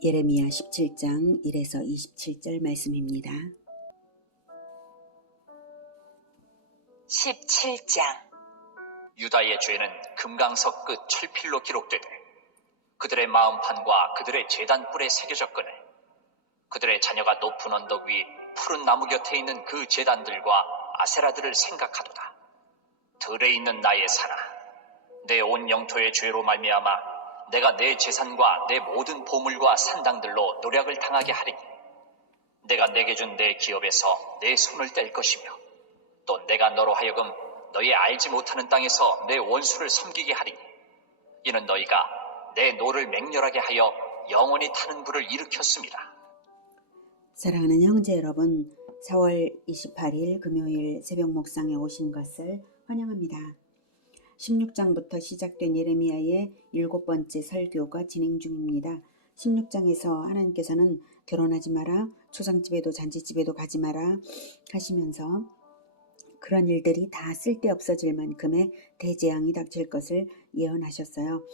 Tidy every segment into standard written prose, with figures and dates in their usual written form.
예레미야 17장 1에서 27절 말씀입니다. 17장. 유다의 죄는 금강석 끝 철필로 기록되되 그들의 마음판과 그들의 제단 뿔에 새겨졌거늘 그들의 자녀가 높은 언덕 위 푸른 나무 곁에 있는 그 제단들과 아세라들을 생각하도다. 들에 있는 나의 산아, 내 온 영토의 죄로 말미암아 내가 내 재산과 내 모든 보물과 산당들로 노략을 당하게 하리니 내가 내게 준 내 기업에서 내 손을 뗄 것이며 또 내가 너로 하여금 너의 알지 못하는 땅에서 내 원수를 섬기게 하리니 이는 너희가 내 노를 맹렬하게 하여 영원히 타는 불을 일으켰습니다. 사랑하는 형제 여러분, 4월 28일 금요일 새벽 목상에 오신 것을 환영합니다. 16장부터 시작된 예레미야의 7번째 설교가 진행 중입니다. 16장에서 하나님께서는 결혼하지 마라, 초상집에도 잔치집에도 가지 마라 하시면서 그런 일들이 다 쓸데없어질 만큼의 대재앙이 닥칠 것을 예언하셨어요.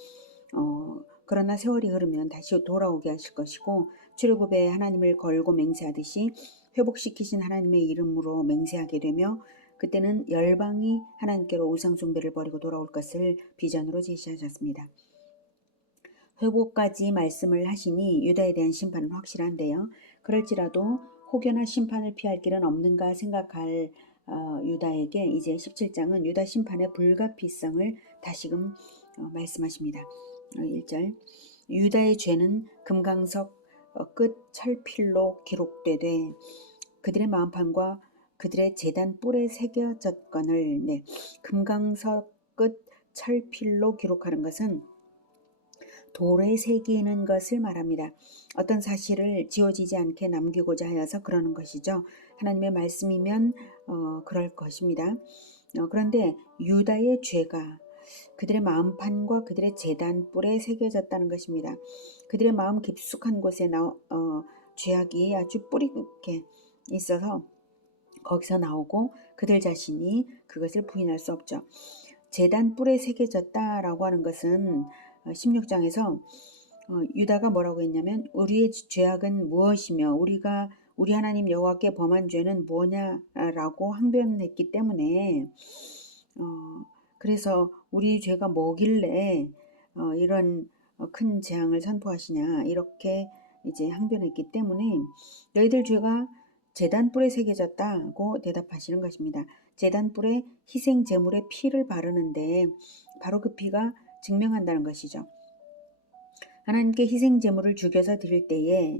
그러나 세월이 흐르면 다시 돌아오게 하실 것이고 출애굽에 하나님을 걸고 맹세하듯이 회복시키신 하나님의 이름으로 맹세하게 되며 그때는 열방이 하나님께로 우상숭배를 버리고 돌아올 것을 비전으로 제시하셨습니다. 회복까지 말씀을 하시니 유다에 대한 심판은 확실한데요. 그럴지라도 혹여나 심판을 피할 길은 없는가 생각할 유다에게 이제 17장은 유다 심판의 불가피성을 다시금 말씀하십니다. 1절 유다의 죄는 금강석 끝 철필로 기록되되 그들의 마음판과 그들의 제단 뿔에 새겨졌거늘. 금강석 끝 철필로 기록하는 것은 돌에 새기는 것을 말합니다. 어떤 사실을 지워지지 않게 남기고자 하여서 그러는 것이죠. 하나님의 말씀이면 그럴 것입니다. 그런데 유다의 죄가 그들의 마음판과 그들의 제단 뿔에 새겨졌다는 것입니다. 그들의 마음 깊숙한 곳에 죄악이 아주 뿌리 깊게 있어서 거기서 나오고 그들 자신이 그것을 부인할 수 없죠. 제단 뿔에 새겨졌다라고 하는 것은 16장에서 유다가 뭐라고 했냐면 우리의 죄악은 무엇이며 우리 하나님 여호와께 범한 죄는 뭐냐라고 항변했기 때문에 그래서 우리 죄가 뭐길래 이런 큰 재앙을 선포하시냐 이렇게 이제 항변했기 때문에 너희들 죄가 제단 뿔에 새겨졌다고 대답하시는 것입니다. 제단 뿔에 희생 제물의 피를 바르는데 바로 그 피가 증명한다는 것이죠. 하나님께 희생 제물을 죽여서 드릴 때에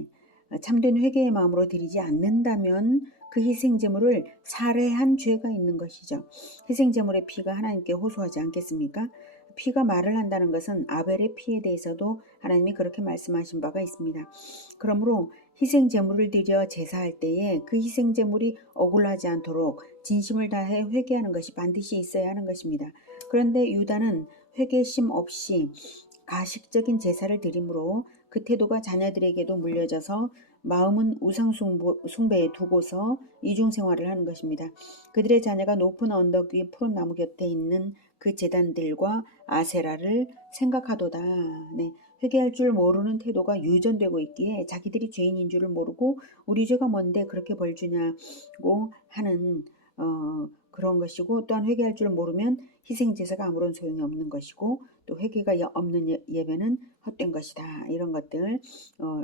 참된 회개의 마음으로 드리지 않는다면 그 희생 제물을 살해한 죄가 있는 것이죠. 희생 제물의 피가 하나님께 호소하지 않겠습니까? 피가 말을 한다는 것은 아벨의 피에 대해서도 하나님이 그렇게 말씀하신 바가 있습니다. 그러므로 희생 제물을 드려 제사할 때에 그 희생 제물이 억울하지 않도록 진심을 다해 회개하는 것이 반드시 있어야 하는 것입니다. 그런데 유다는 회개심 없이 가식적인 제사를 드림으로 그 태도가 자녀들에게도 물려져서 마음은 우상숭배에 두고서 이중생활을 하는 것입니다. 그들의 자녀가 높은 언덕 위에 푸른 나무 곁에 있는 그 제단들과 아세라를 생각하도다. 회개할 줄 모르는 태도가 유전되고 있기에 자기들이 죄인인 줄을 모르고 우리 죄가 뭔데 그렇게 벌 주냐고 하는 그런 것이고 또한 회개할 줄 모르면 희생제사가 아무런 소용이 없는 것이고 또 회개가 없는 예배는 헛된 것이다. 이런 것들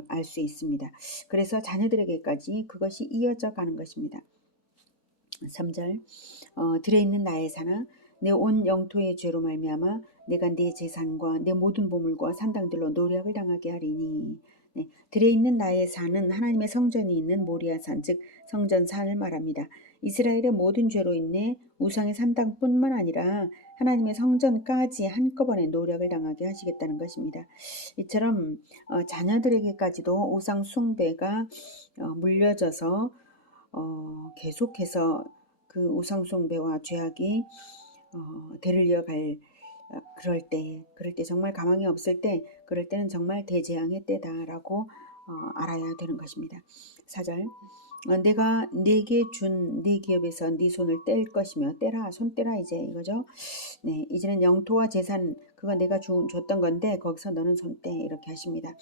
알 수 있습니다. 그래서 자녀들에게까지 그것이 이어져 가는 것입니다. 3절 들에 있는 나의 산아 내 온 영토의 죄로 말미암아 내가 내 재산과 내 모든 보물과 산당들로 노략을 당하게 하리니. 들에 있는 나의 산은 하나님의 성전이 있는 모리아산 즉 성전산을 말합니다. 이스라엘의 모든 죄로 인해 우상의 산당뿐만 아니라 하나님의 성전까지 한꺼번에 노략을 당하게 하시겠다는 것입니다. 이처럼 자녀들에게까지도 우상 숭배가 물려져서 계속해서 그 우상 숭배와 죄악이 대를 이어갈 그럴 때 정말 가망이 없을 때 그럴 때는 정말 대재앙의 때다라고 알아야 되는 것입니다. 4절 내가 네게 준 네 기업에서 네 손을 뗄 것이며 떼라 손 떼라 이제 이거죠. 네, 이제는 영토와 재산 그거 내가 줬던 건데 거기서 너는 손 떼 이렇게 하십니다.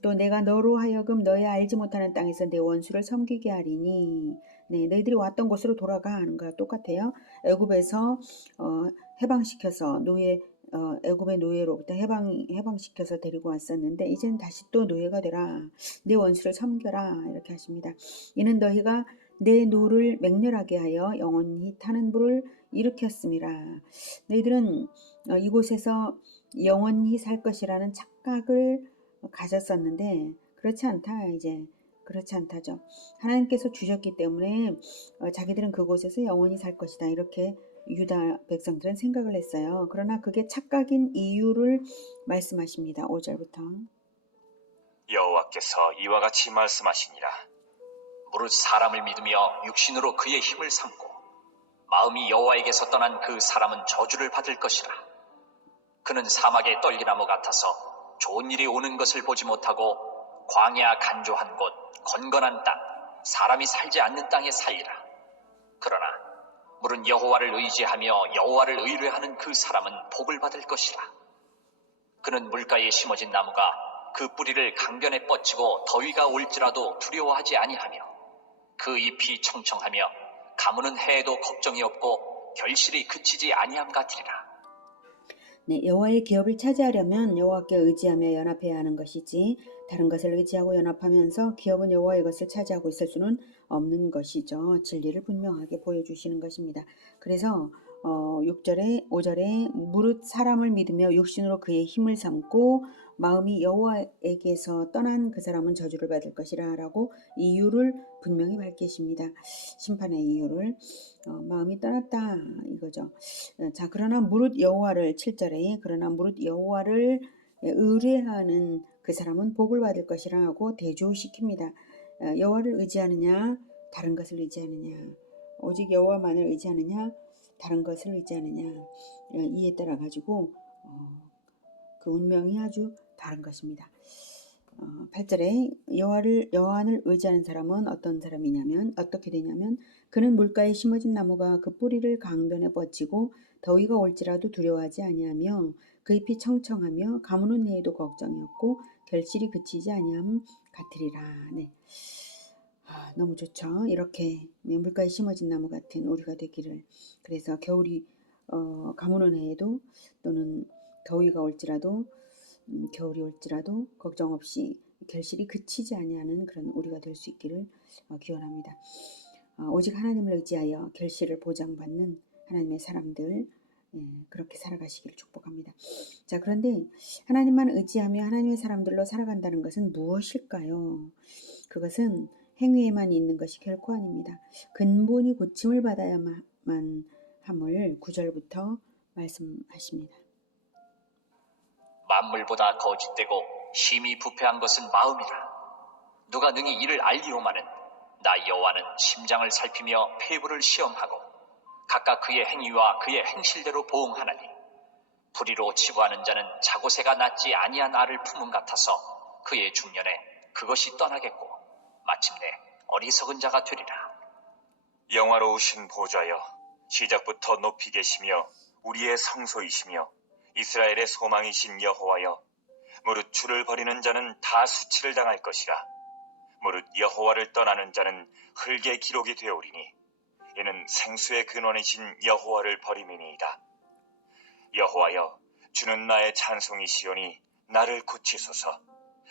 또 내가 너로 하여금 너의 알지 못하는 땅에서 내 원수를 섬기게 하리니 네, 너희들이 왔던 곳으로 돌아가 하는 거랑 똑같아요. 애굽에서 해방시켜서 애굽의 노예로부터 해방시켜서 데리고 왔었는데 이제는 다시 또 노예가 되라. 내 원수를 섬겨라 이렇게 하십니다. 이는 너희가 내 노를 맹렬하게 하여 영원히 타는 불을 일으켰음이라. 너희들은 이곳에서 영원히 살 것이라는 착각을 가졌었는데 그렇지 않다 이제 그렇지 않다죠. 하나님께서 주셨기 때문에 자기들은 그곳에서 영원히 살 것이다 이렇게 유다 백성들은 생각을 했어요. 그러나 그게 착각인 이유를 말씀하십니다. 5절부터. 여호와께서 이와 같이 말씀하시니라. 무릇 사람을 믿으며 육신으로 그의 힘을 삼고 마음이 여호와에게서 떠난 그 사람은 저주를 받을 것이라. 그는 사막의 떨기나무 같아서 좋은 일이 오는 것을 보지 못하고 광야 간조한 곳 건건한 땅 사람이 살지 않는 땅에 살리라. 그러나 물은 여호와를 의지하며 여호와를 의뢰하는 그 사람은 복을 받을 것이라. 그는 물가에 심어진 나무가 그 뿌리를 강변에 뻗치고 더위가 올지라도 두려워하지 아니하며 그 잎이 청청하며 가무는 해에도 걱정이 없고 결실이 그치지 아니함 같으리라. 네, 여호와의 기업을 차지하려면 여호와께 의지하며 연합해야 하는 것이지 다른 것을 의지하고 연합하면서 기업은 여호와의 것을 차지하고 있을 수는 없는 것이죠. 진리를 분명하게 보여주시는 것입니다. 그래서 6절에 5절에 무릇 사람을 믿으며 육신으로 그의 힘을 삼고 마음이 여호와에게서 떠난 그 사람은 저주를 받을 것이라 라고 이유를 분명히 밝히십니다. 심판의 이유를 마음이 떠났다 이거죠. 자, 그러나 무릇 여호와를 7절에 그러나 무릇 여호와를 의뢰하는 그 사람은 복을 받을 것이라 하고 대조시킵니다. 여호와를 의지하느냐 다른 것을 의지하느냐 오직 여호와만을 의지하느냐 다른 것을 의지하느냐 이에 따라 가지고 그 운명이 아주 다른 것입니다. 8절에 여호와를 의지하는 사람은 어떤 사람이냐면 어떻게 되냐면 그는 물가에 심어진 나무가 그 뿌리를 강변에 뻗치고 더위가 올지라도 두려워하지 아니하며 그 잎이 청청하며 가무는 해에도 걱정이 없고 결실이 그치지 아니함 같으리라. 네. 너무 좋죠. 이렇게 물가에 심어진 나무 같은 우리가 되기를. 그래서 겨울이 가무는 해에도 또는 더위가 올지라도 겨울이 올지라도 걱정 없이 결실이 그치지 아니하는 그런 우리가 될 수 있기를 기원합니다. 오직 하나님을 의지하여 결실을 보장받는 하나님의 사람들 그렇게 살아가시기를 축복합니다. 자, 그런데 하나님만 의지하며 하나님의 사람들로 살아간다는 것은 무엇일까요? 그것은 행위에만 있는 것이 결코 아닙니다. 근본이 고침을 받아야만 함을 9절부터 말씀하십니다. 만물보다 거짓되고 심히 부패한 것은 마음이라. 누가 능히 이를 알리오마는 나 여호와는 심장을 살피며 폐부를 시험하고 각각 그의 행위와 그의 행실대로 보응하나니 불의로 치부하는 자는 자고새가 낫지 아니한 알을 품은 같아서 그의 중년에 그것이 떠나겠고 마침내 어리석은 자가 되리라. 영화로우신 보좌여 시작부터 높이 계시며 우리의 성소이시며 이스라엘의 소망이신 여호와여 무릇 주를 버리는 자는 다 수치를 당할 것이라. 무릇 여호와를 떠나는 자는 흙의 기록이 되오리니 이는 생수의 근원이신 여호와를 버림이니이다. 여호와여 주는 나의 찬송이시오니 나를 고치소서.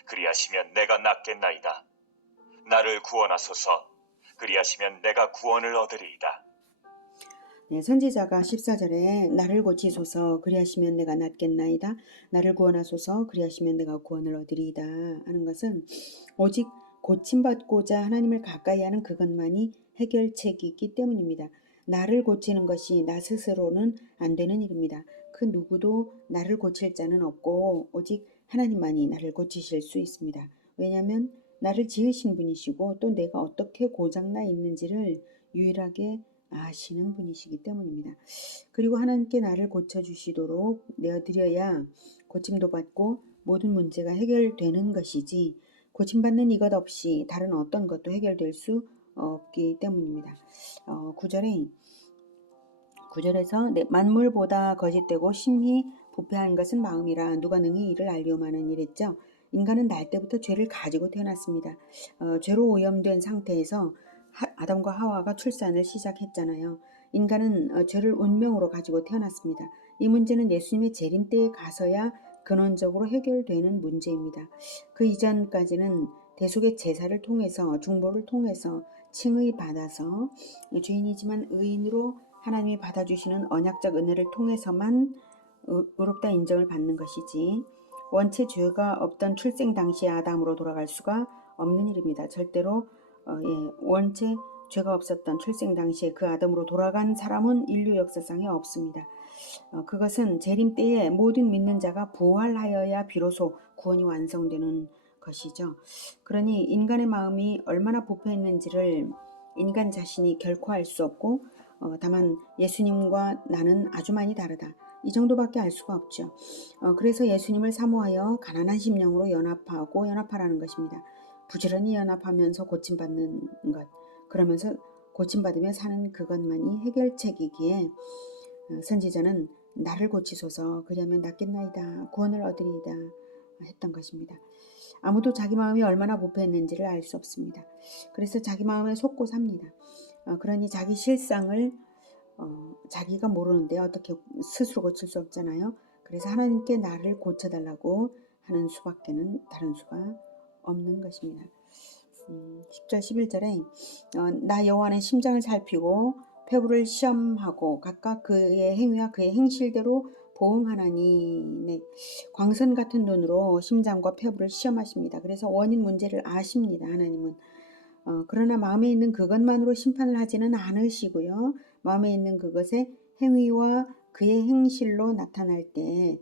그리하시면 내가 낫겠나이다. 나를 구원하소서. 그리하시면 내가 구원을 얻으리이다. 네, 선지자가 14절에 나를 고치소서 그리하시면 내가 낫겠나이다. 나를 구원하소서 그리하시면 내가 구원을 얻으리이다 하는 것은 오직 고침받고자 하나님을 가까이 하는 그것만이 해결책이 있기 때문입니다. 나를 고치는 것이 나 스스로는 안 되는 일입니다. 그 누구도 나를 고칠 자는 없고 오직 하나님만이 나를 고치실 수 있습니다. 왜냐하면 나를 지으신 분이시고 또 내가 어떻게 고장나 있는지를 유일하게 아시는 분이시기 때문입니다. 그리고 하나님께 나를 고쳐주시도록 내어드려야 고침도 받고 모든 문제가 해결되는 것이지 고침받는 이것 없이 다른 어떤 것도 해결될 수 없기 때문입니다. 9절에서 만물보다 거짓되고 심히 부패한 것은 마음이라 누가 능히 이를 알리오마는 이랬죠. 인간은 날 때부터 죄를 가지고 태어났습니다. 죄로 오염된 상태에서 아담과 하와가 출산을 시작했잖아요. 인간은 죄를 운명으로 가지고 태어났습니다. 이 문제는 예수님의 재림 때에 가서야 근원적으로 해결되는 문제입니다. 그 이전까지는 대속의 제사를 통해서 중보를 통해서 칭의 받아서 죄인이지만 의인으로 하나님이 받아주시는 언약적 은혜를 통해서만 의롭다 인정을 받는 것이지 원체 죄가 없던 출생 당시의 아담으로 돌아갈 수가 없는 일입니다. 절대로 원체 죄가 없었던 출생 당시에 그 아담으로 돌아간 사람은 인류 역사상에 없습니다. 그것은 재림 때에 모든 믿는 자가 부활하여야 비로소 구원이 완성되는 것이죠. 그러니 인간의 마음이 얼마나 부패했는지를 인간 자신이 결코 알 수 없고 다만 예수님과 나는 아주 많이 다르다. 이 정도밖에 알 수가 없죠. 그래서 예수님을 사모하여 가난한 심령으로 연합하라는 것입니다. 부지런히 연합하면서 고침받는 것. 그러면서 고침받으며 사는 그것만이 해결책이기에 선지자는 나를 고치소서 그리하면 낫겠나이다 구원을 얻으리이다 했던 것입니다. 아무도 자기 마음이 얼마나 부패했는지를 알 수 없습니다. 그래서 자기 마음에 속고 삽니다. 그러니 자기 실상을 자기가 모르는데 어떻게 스스로 고칠 수 없잖아요. 그래서 하나님께 나를 고쳐달라고 하는 수밖에는 다른 수가 없는 것입니다. 10절 11절에 나 여호와는 심장을 살피고 폐부를 시험하고 각각 그의 행위와 그의 행실대로 보응하나니. 네. 광선 같은 눈으로 심장과 폐부를 시험하십니다. 그래서 원인 문제를 아십니다. 하나님은. 그러나 마음에 있는 그것만으로 심판을 하지는 않으시고요. 마음에 있는 그것의 행위와 그의 행실로 나타날 때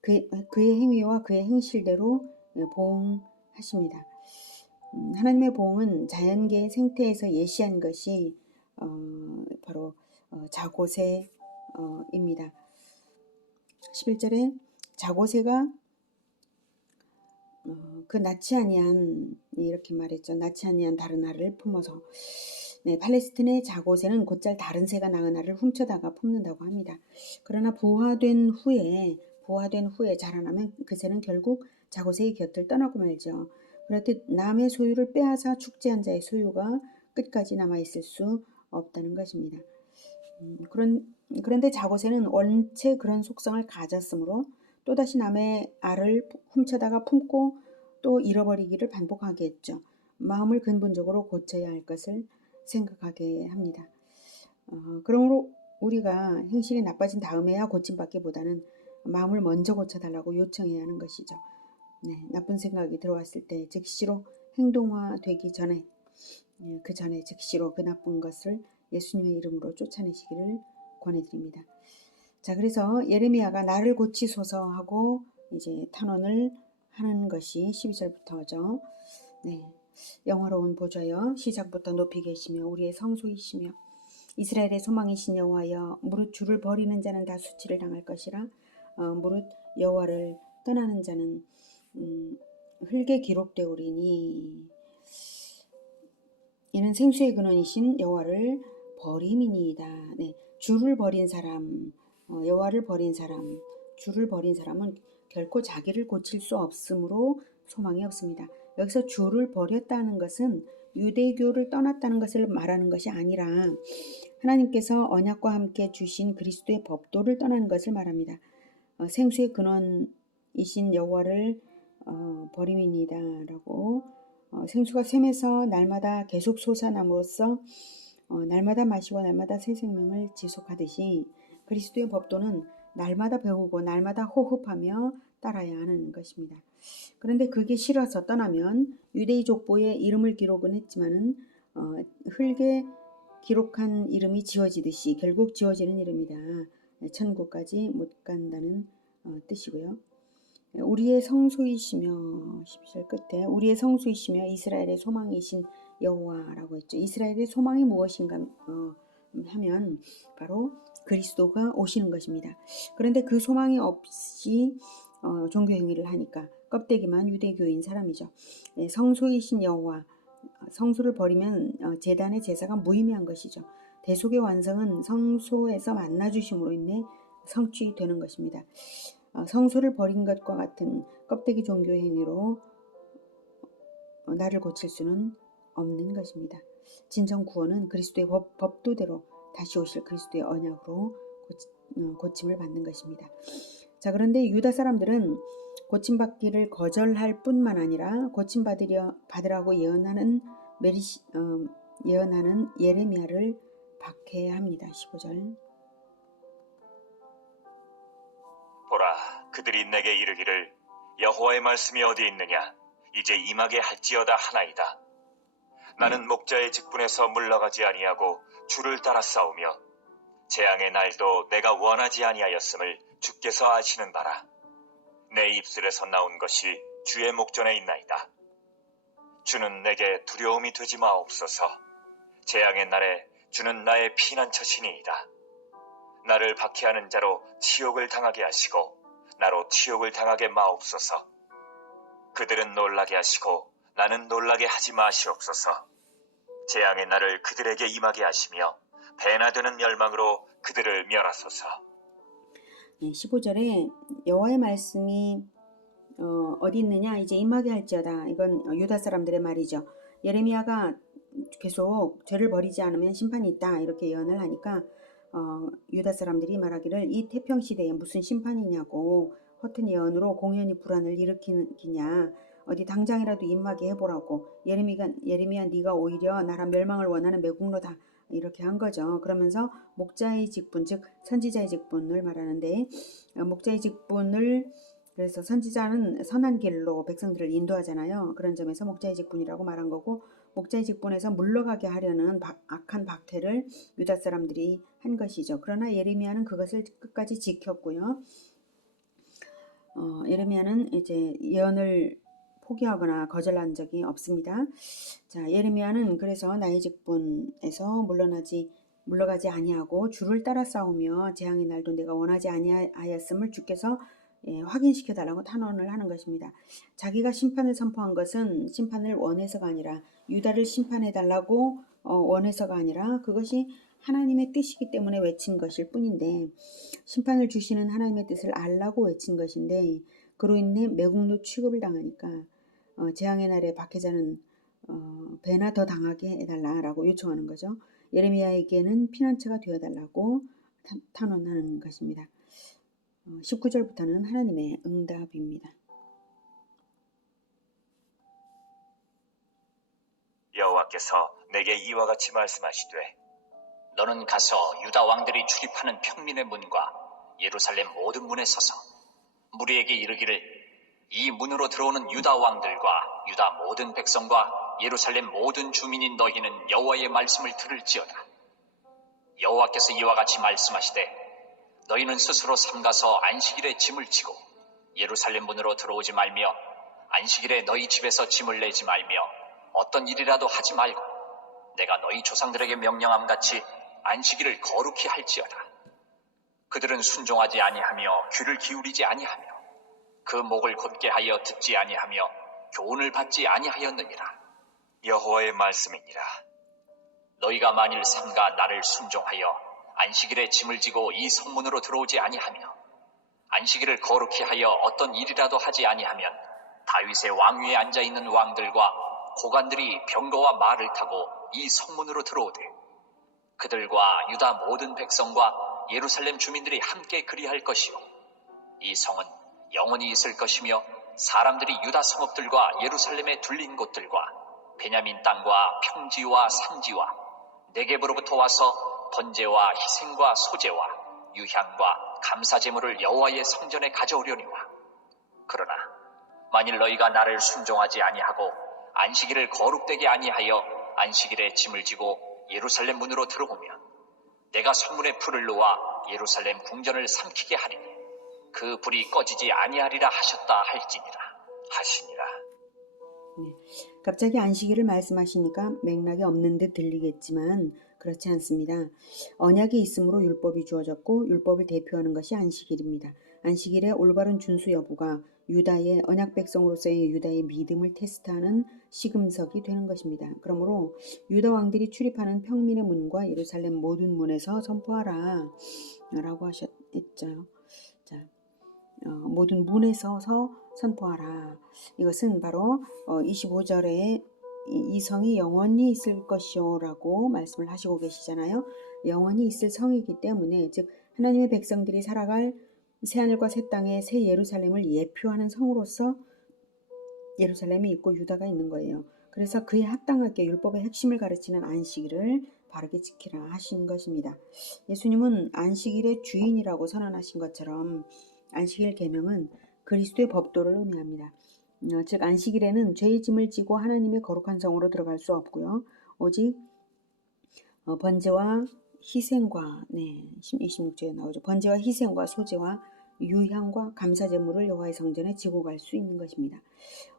그의 행위와 그의 행실대로 보응하십니다. 하나님의 보응은 자연계의 생태에서 예시한 것이 바로 자고새입니다. 11절에 자고새가 그 낳지 아니한 이렇게 말했죠. 낳지 아니한 다른 알을 품어서 네, 팔레스틴의 자고새는 곧잘 다른 새가 낳은 알을 훔쳐다가 품는다고 합니다. 그러나 부화된 후에 자라나면 그 새는 결국 자고새의 곁을 떠나고 말죠. 그렇듯 남의 소유를 빼앗아 축제한 자의 소유가 끝까지 남아있을 수 없다는 것입니다. 그런데 자고새는 원체 그런 속성을 가졌으므로 또다시 남의 알을 훔쳐다가 품고 또 잃어버리기를 반복하겠죠. 마음을 근본적으로 고쳐야 할 것을 생각하게 합니다. 그러므로 우리가 행실이 나빠진 다음에야 고침받기보다는 마음을 먼저 고쳐달라고 요청해야 하는 것이죠. 네, 나쁜 생각이 들어왔을 때 즉시로 행동화되기 전에 그 전에 즉시로 그 나쁜 것을 예수님의 이름으로 쫓아내시기를 권해드립니다. 자, 그래서 예레미야가 나를 고치소서 하고 이제 탄원을 하는 것이 12절부터죠. 네, 영화로운 보좌여 시작부터 높이 계시며 우리의 성소이시며 이스라엘의 소망이신 여호와여 무릇 주를 버리는 자는 다 수치를 당할 것이라. 무릇 여호와를 떠나는 자는 흙에 기록되오리니 이는 생수의 근원이신 여호와를 버림이니이다. 네, 주를 버린 사람, 여호와를 버린 사람, 주를 버린 사람은 결코 자기를 고칠 수 없으므로 소망이 없습니다. 여기서 주를 버렸다는 것은 유대교를 떠났다는 것을 말하는 것이 아니라 하나님께서 언약과 함께 주신 그리스도의 법도를 떠나는 것을 말합니다. 생수의 근원이신 여호와를 버림이니이다라고 생수가 샘에서 날마다 계속 솟아남으로써 날마다 마시고 날마다 새 생명을 지속하듯이 그리스도의 법도는 날마다 배우고 날마다 호흡하며 따라야 하는 것입니다. 그런데 그게 싫어서 떠나면 유대의 족보에 이름을 기록은 했지만은 흙에 기록한 이름이 지워지듯이 결국 지워지는 이름이다. 천국까지 못 간다는 뜻이고요. 우리의 성소이시며 12절 끝에 우리의 성소이시며 이스라엘의 소망이신 여호와라고 했죠. 이스라엘의 소망이 무엇인가 하면 바로 그리스도가 오시는 것입니다. 그런데 그 소망이 없이 종교 행위를 하니까 껍데기만 유대교인 사람이죠. 성소이신 여호와 성소를 버리면 제단의 제사가 무의미한 것이죠. 대속의 완성은 성소에서 만나주심으로 인해 성취되는 것입니다. 성소를 버린 것과 같은 껍데기 종교 행위로 나를 고칠 수는 없는 것입니다. 진정 구원은 그리스도의 법도대로 다시 오실 그리스도의 언약으로 고침을 받는 것입니다. 자, 그런데 유다 사람들은 고침받기를 거절할 뿐만 아니라 고침받으라고 예언하는 예레미야를 박해합니다. 15절. 보라, 그들이 내게 이르기를 여호와의 말씀이 어디 있느냐? 이제 임하게 할지어다 하나이다. 나는 목자의 직분에서 물러가지 아니하고 주를 따라 싸우며 재앙의 날도 내가 원하지 아니하였음을 주께서 아시는 바라. 내 입술에서 나온 것이 주의 목전에 있나이다. 주는 내게 두려움이 되지 마옵소서. 재앙의 날에 주는 나의 피난처시니이다. 나를 박해하는 자로 치욕을 당하게 하시고 나로 치욕을 당하게 마옵소서. 그들은 놀라게 하시고 나는 놀라게 하지 마시옵소서. 재앙의 날을 그들에게 임하게 하시며 배나 되는 열망으로 그들을 멸하소서. 15절에 여호와의 말씀이 어디 있느냐? 이제 임하게 할지어다. 이건 유다 사람들의 말이죠. 예레미야가 계속 죄를 버리지 않으면 심판이 있다 이렇게 예언을 하니까 유다 사람들이 말하기를 이 태평 시대에 무슨 심판이냐고 허튼 예언으로 공연히 불안을 일으키냐. 어디 당장이라도 임하게 해보라고. 예레미야 네가 오히려 나라 멸망을 원하는 매국노다 이렇게 한 거죠. 그러면서 목자의 직분, 즉 선지자의 직분을 말하는데 목자의 직분을 그래서 선지자는 선한 길로 백성들을 인도하잖아요. 그런 점에서 목자의 직분이라고 말한 거고 목자의 직분에서 물러가게 하려는 악한 박해를 유다 사람들이 한 것이죠. 그러나 예레미야는 그것을 끝까지 지켰고요. 예레미야는 이제 예언을 포기하거나 거절한 적이 없습니다. 자, 예레미야는 그래서 나의 직분에서 물러가지 아니하고 주를 따라 싸우며 재앙의 날도 내가 원하지 아니하였음을 주께서 확인시켜 달라고 탄원을 하는 것입니다. 자기가 심판을 선포한 것은 심판을 원해서가 아니라 유다를 심판해 달라고 원해서가 아니라 그것이 하나님의 뜻이기 때문에 외친 것일 뿐인데 심판을 주시는 하나님의 뜻을 알라고 외친 것인데 그로 인해 매국노 취급을 당하니까 재앙의 날에 박해자는 배나 더 당하게 해달라고 요청하는 거죠. 예레미야에게는 피난처가 되어달라고 탄원하는 것입니다. 19절부터는 하나님의 응답입니다. 여호와께서 내게 이와 같이 말씀하시되 너는 가서 유다 왕들이 출입하는 평민의 문과 예루살렘 모든 문에 서서 무리에게 이르기를 이 문으로 들어오는 유다 왕들과 유다 모든 백성과 예루살렘 모든 주민인 너희는 여호와의 말씀을 들을지어다. 여호와께서 이와 같이 말씀하시되 너희는 스스로 삼가서 안식일에 짐을 지고 예루살렘 문으로 들어오지 말며 안식일에 너희 집에서 짐을 내지 말며 어떤 일이라도 하지 말고 내가 너희 조상들에게 명령함 같이 안식일을 거룩히 할지어다. 그들은 순종하지 아니하며 귀를 기울이지 아니하며 그 목을 곧게 하여 듣지 아니하며 교훈을 받지 아니하였느니라. 여호와의 말씀이니라. 너희가 만일 삼가 나를 순종하여 안식일에 짐을 지고 이 성문으로 들어오지 아니하며 안식일을 거룩히 하여 어떤 일이라도 하지 아니하면 다윗의 왕위에 앉아있는 왕들과 고관들이 병거와 말을 타고 이 성문으로 들어오되 그들과 유다 모든 백성과 예루살렘 주민들이 함께 그리할 것이요 이 성은 영원히 있을 것이며 사람들이 유다 성읍들과 예루살렘에 둘린 곳들과 베냐민 땅과 평지와 산지와 네겝으로부터 와서 번제와 희생과 소제와 유향과 감사제물을 여호와의 성전에 가져오려니와 그러나 만일 너희가 나를 순종하지 아니하고 안식일을 거룩되게 아니하여 안식일에 짐을 지고 예루살렘 문으로 들어오면 내가 성문에 불을 놓아 예루살렘 궁전을 삼키게 하리니 그 불이 꺼지지 아니하리라 하셨다 할지니라 하시니라. 갑자기 안식일을 말씀하시니까 맥락이 없는 듯 들리겠지만 그렇지 않습니다. 언약이 있으므로 율법이 주어졌고 율법을 대표하는 것이 안식일입니다. 안식일의 올바른 준수 여부가 유다의 언약 백성으로서의 유다의 믿음을 테스트하는 시금석이 되는 것입니다. 그러므로 유다 왕들이 출입하는 평민의 문과 예루살렘 모든 문에서 선포하라 라고 하셨죠. 자, 모든 문에서 선포하라. 이것은 바로 25절에 이 성이 영원히 있을 것이요 라고 말씀을 하시고 계시잖아요. 영원히 있을 성이기 때문에, 즉 하나님의 백성들이 살아갈 새하늘과 새 땅의 새 예루살렘을 예표하는 성으로서 예루살렘이 있고 유다가 있는 거예요. 그래서 그에 합당하게 율법의 핵심을 가르치는 안식일을 바르게 지키라 하신 것입니다. 예수님은 안식일의 주인이라고 선언하신 것처럼 안식일 계명은 그리스도의 법도를 의미합니다. 즉 안식일에는 죄의 짐을 지고 하나님의 거룩한 성으로 들어갈 수 없고요. 오직 번제와 희생과 26절에 나오죠. 번제와 희생과 소제와 유향과 감사제물을 여호와의 성전에 지고 갈 수 있는 것입니다.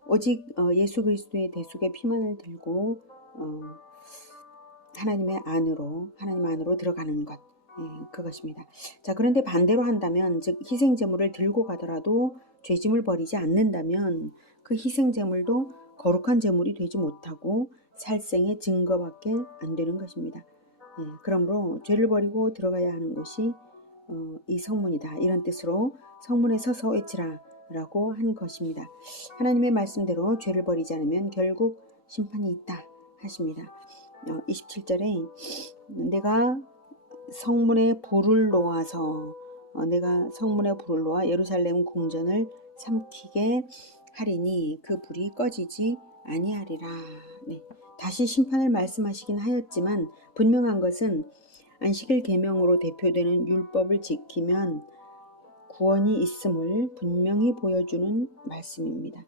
오직 예수 그리스도의 대속의 피만을 들고 하나님 안으로 들어가는 것, 그것입니다. 자, 그런데 반대로 한다면, 즉 희생제물을 들고 가더라도 죄짐을 버리지 않는다면 그 희생제물도 거룩한 제물이 되지 못하고 살생의 증거밖에 안 되는 것입니다. 그러므로 죄를 버리고 들어가야 하는 곳이 이 성문이다, 이런 뜻으로 성문에 서서 외치라 라고 한 것입니다. 하나님의 말씀대로 죄를 버리지 않으면 결국 심판이 있다 하십니다. 27절에 내가 성문에 불을 놓아 예루살렘 궁전을 삼키게 하리니 그 불이 꺼지지 아니하리라. 다시 심판을 말씀하시긴 하였지만 분명한 것은 안식일 계명으로 대표되는 율법을 지키면 구원이 있음을 분명히 보여주는 말씀입니다.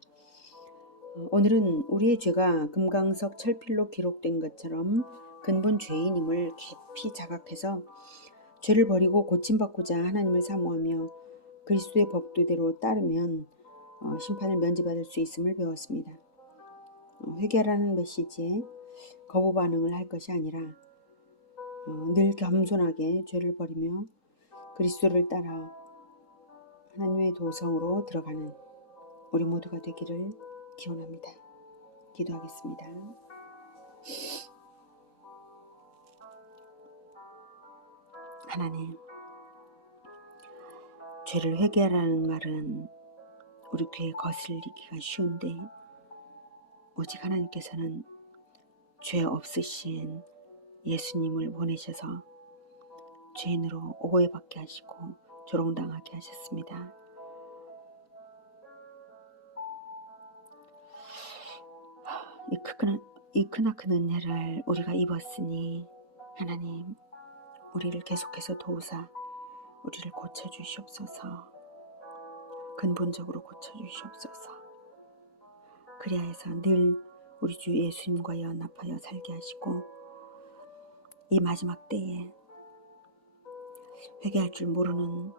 오늘은 우리의 죄가 금강석 철필로 기록된 것처럼 근본 죄인임을 깊이 자각해서 죄를 버리고 고침받고자 하나님을 사모하며 그리스도의 법도대로 따르면 심판을 면제받을 수 있음을 배웠습니다. 회개하라는 메시지에 거부 반응을 할 것이 아니라 늘 겸손하게 죄를 버리며 그리스도를 따라 하나님의 도성으로 들어가는 우리 모두가 되기를 기원합니다. 기도하겠습니다. 하나님, 죄를 회개하라는 말은 우리 귀에 거슬리기가 쉬운데 오직 하나님께서는 죄 없으신 예수님을 보내셔서 죄인으로 오해받게 하시고 조롱당하게 하셨습니다. 이 크나큰 은혜를 우리가 입었으니 하나님, 우리를 계속해서 도우사 우리를 고쳐주시옵소서. 근본적으로 고쳐주시옵소서. 그리하여서 늘 우리 주 예수님과 연합하여 살게 하시고 이 마지막 때에 회개할 줄 모르는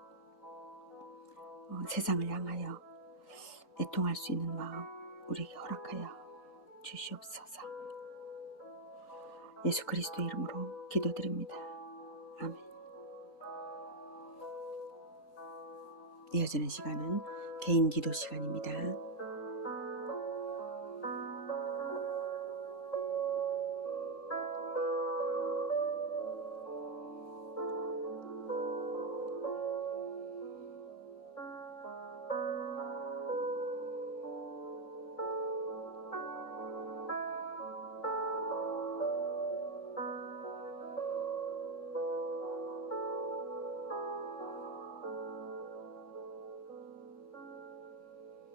세상을 향하여 애통할 수 있는 마음 우리에게 허락하여 주시옵소서. 예수 그리스도의 이름으로 기도드립니다. 아멘. 이어지는 시간은 개인 기도 시간입니다.